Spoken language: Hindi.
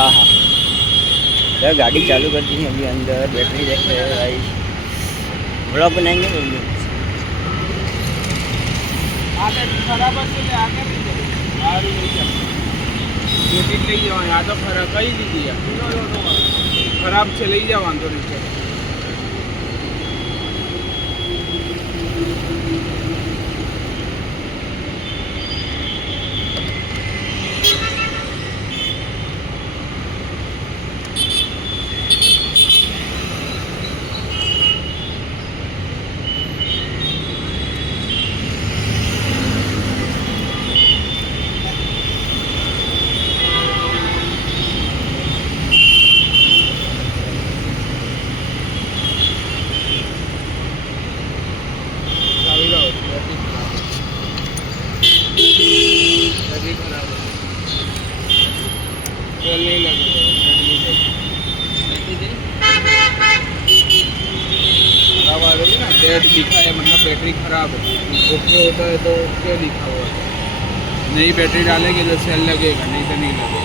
हाँ हाँ यार गाड़ी चालू कर दी है अभी अंदर बैटरी देख रहे हैं भाई ब्लॉग बनाएंगे बोल दो आगे खराब है आगे सारी नहीं चल બેટરી લઈ જવાની આ તો ખરાબ કઈ દીધી ખરાબ છે લઈ જાવ વાંધો નહીં છે डेट लिखा है मतलब बैटरी खराब है ओके होता है तो ओके लिखा हुआ है नई बैटरी डालेंगे तो सेल लगेगा नहीं तो नहीं लगेगा